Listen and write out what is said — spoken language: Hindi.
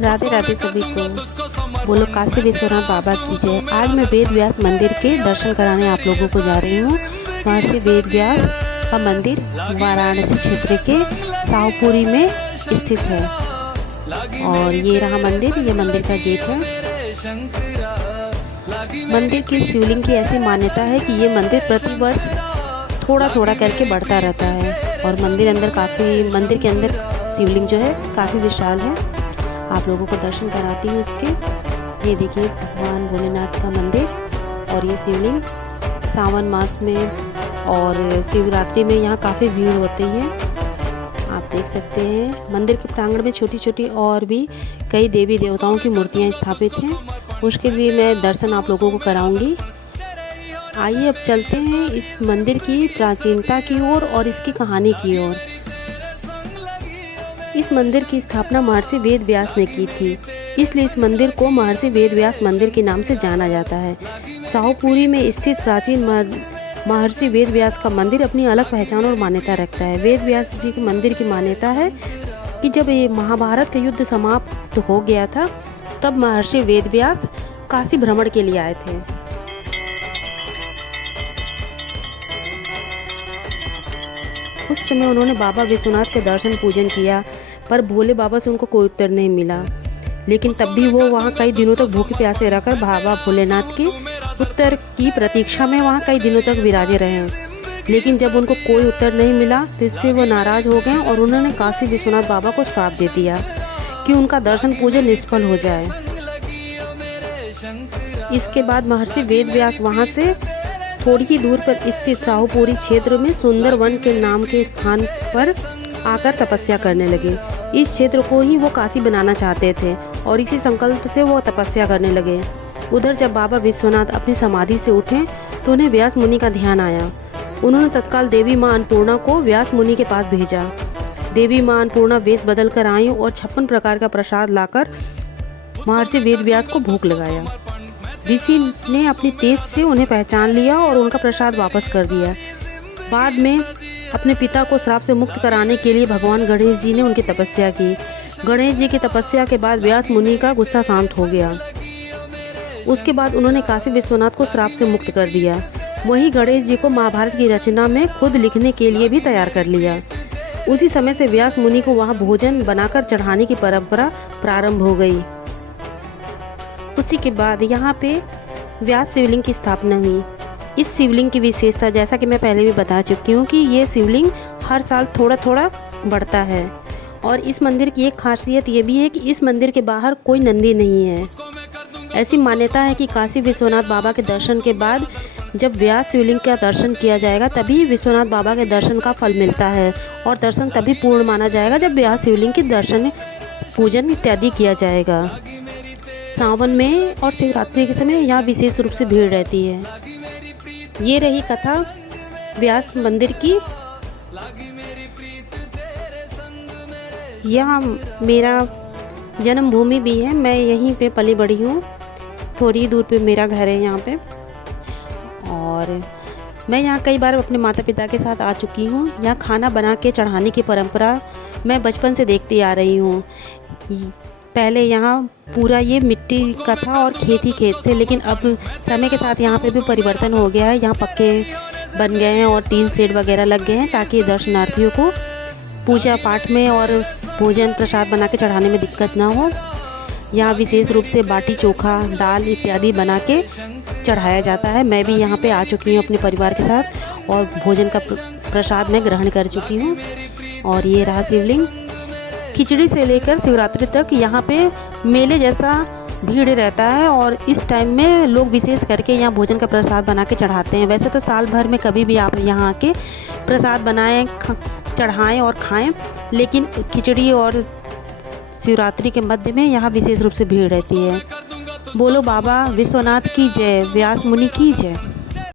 राधे राधे सभी को। बोलो काशी विश्वनाथ बाबा की जय। आज मैं वेद व्यास मंदिर के दर्शन कराने आप लोगों को जा रही हूँ। महर्षि वेद व्यास का मंदिर वाराणसी क्षेत्र के शाहपुरी में स्थित है। और ये रहा मंदिर, ये मंदिर का गेट है। मंदिर की शिवलिंग की ऐसी मान्यता है कि ये मंदिर प्रतिवर्ष थोड़ा थोड़ा करके बढ़ता रहता है। और मंदिर के अंदर शिवलिंग जो है काफ़ी विशाल है। आप लोगों को दर्शन कराती हूँ इसके। ये देखिए भगवान भोलेनाथ का मंदिर और ये शिवलिंग। सावन मास में और शिवरात्रि में यहाँ काफ़ी भीड़ होती है, आप देख सकते हैं। मंदिर के प्रांगण में छोटी छोटी और भी कई देवी देवताओं की मूर्तियाँ स्थापित हैं, उसके भी मैं दर्शन आप लोगों को कराऊंगी। आइए अब चलते हैं इस मंदिर की प्राचीनता की ओर और इसकी कहानी की ओर। इस मंदिर की स्थापना महर्षि वेद व्यास ने की थी, इसलिए इस मंदिर को महर्षि वेद व्यास मंदिर के नाम से जाना जाता है। शाहपुरी में स्थित प्राचीन महर्षि वेद व्यास का मंदिर अपनी अलग पहचान और मान्यता रखता है। वेद व्यास जी के मंदिर की मान्यता है कि जब ये महाभारत का युद्ध समाप्त हो गया था, तब महर्षि वेद व्यास काशी भ्रमण के लिए आए थे। उस समय उन्होंने बाबा विश्वनाथ के दर्शन पूजन किया, पर भोले बाबा से उनको कोई उत्तर नहीं मिला। लेकिन तब भी वो वहाँ कई दिनों तक भूखे प्यासे रहकर बाबा भोलेनाथ के उत्तर की प्रतीक्षा में वहाँ कई दिनों तक विराजे रहे। लेकिन जब उनको कोई उत्तर नहीं मिला तो इससे वो नाराज़ हो गए और उन्होंने काशी विश्वनाथ बाबा को श्राप दे दिया कि उनका दर्शन पूजन निष्फल हो जाए। इसके बाद महर्षि वेद व्यास वहाँ से थोड़ी ही दूर पर स्थित शाहपुरी क्षेत्र में सुंदर वन के नाम के स्थान पर आकर तपस्या करने लगे। इस क्षेत्र को ही वो काशी बनाना चाहते थे और इसी संकल्प से वो तपस्या करने लगे। उधर जब बाबा विश्वनाथ अपनी समाधि से उठे तो उन्हें व्यास मुनि का ध्यान आया। उन्होंने तत्काल देवी माँ अन्नपूर्णा को व्यास मुनि के पास भेजा। देवी माँ अन्नपूर्णा वेश बदल कर आई और 56 प्रकार का प्रसाद लाकर महर्षि वेद व्यास को भोग लगाया। ऋषि ने अपनी तेज से उन्हें पहचान लिया और उनका प्रसाद वापस कर दिया। बाद में अपने पिता को श्राप से मुक्त कराने के लिए भगवान गणेश जी ने उनकी तपस्या की। गणेश जी की तपस्या के बाद व्यास मुनि का गुस्सा शांत हो गया। उसके बाद उन्होंने काशी विश्वनाथ को श्राप से मुक्त कर दिया। वहीं गणेश जी को महाभारत की रचना में खुद लिखने के लिए भी तैयार कर लिया। उसी समय से व्यास मुनि को वहाँ भोजन बनाकर चढ़ाने की परंपरा प्रारंभ हो गई। उसी के बाद यहाँ पे व्यास शिवलिंग की स्थापना हुई। इस शिवलिंग की विशेषता, जैसा कि मैं पहले भी बता चुकी हूँ, कि ये शिवलिंग हर साल थोड़ा थोड़ा बढ़ता है। और इस मंदिर की एक खासियत ये भी है कि इस मंदिर के बाहर कोई नंदी नहीं है। ऐसी मान्यता है कि काशी विश्वनाथ बाबा के दर्शन के बाद जब व्यास शिवलिंग का दर्शन किया जाएगा तभी विश्वनाथ बाबा के दर्शन का फल मिलता है और दर्शन तभी पूर्ण माना जाएगा जब व्यास शिवलिंग के दर्शन पूजन इत्यादि किया जाएगा। सावन में और शिवरात्रि के समय यहाँ विशेष रूप से भीड़ रहती है। ये रही कथा व्यास मंदिर की। यहाँ मेरा जन्मभूमि भी है, मैं यहीं पे पली बड़ी हूँ। थोड़ी दूर पे मेरा घर है यहाँ पे। और मैं यहाँ कई बार अपने माता पिता के साथ आ चुकी हूँ। यहाँ खाना बना के चढ़ाने की परंपरा मैं बचपन से देखती आ रही हूँ। पहले यहाँ पूरा ये मिट्टी का था और खेत ही खेत थे, लेकिन अब समय के साथ यहाँ पे भी परिवर्तन हो गया है। यहाँ पक्के बन गए हैं और टीन शेड वगैरह लग गए हैं ताकि दर्शनार्थियों को पूजा पाठ में और भोजन प्रसाद बना के चढ़ाने में दिक्कत ना हो। यहाँ विशेष रूप से बाटी चोखा, दाल इत्यादि बना के चढ़ाया जाता है। मैं भी यहाँ पे आ चुकी हूँ अपने परिवार के साथ और भोजन का प्रसाद मैं ग्रहण कर चुकी हूँ। और ये रहा शिवलिंग। खिचड़ी से लेकर शिवरात्रि तक यहाँ पे मेले जैसा भीड़ रहता है और इस टाइम में लोग विशेष करके यहाँ भोजन का प्रसाद बना के चढ़ाते हैं। वैसे तो साल भर में कभी भी आप यहाँ आके प्रसाद बनाएं, चढ़ाएं और खाएं, लेकिन खिचड़ी और शिवरात्रि के मध्य में यहाँ विशेष रूप से भीड़ रहती है। बोलो बाबा विश्वनाथ की जय, व्यास मुनि की जय।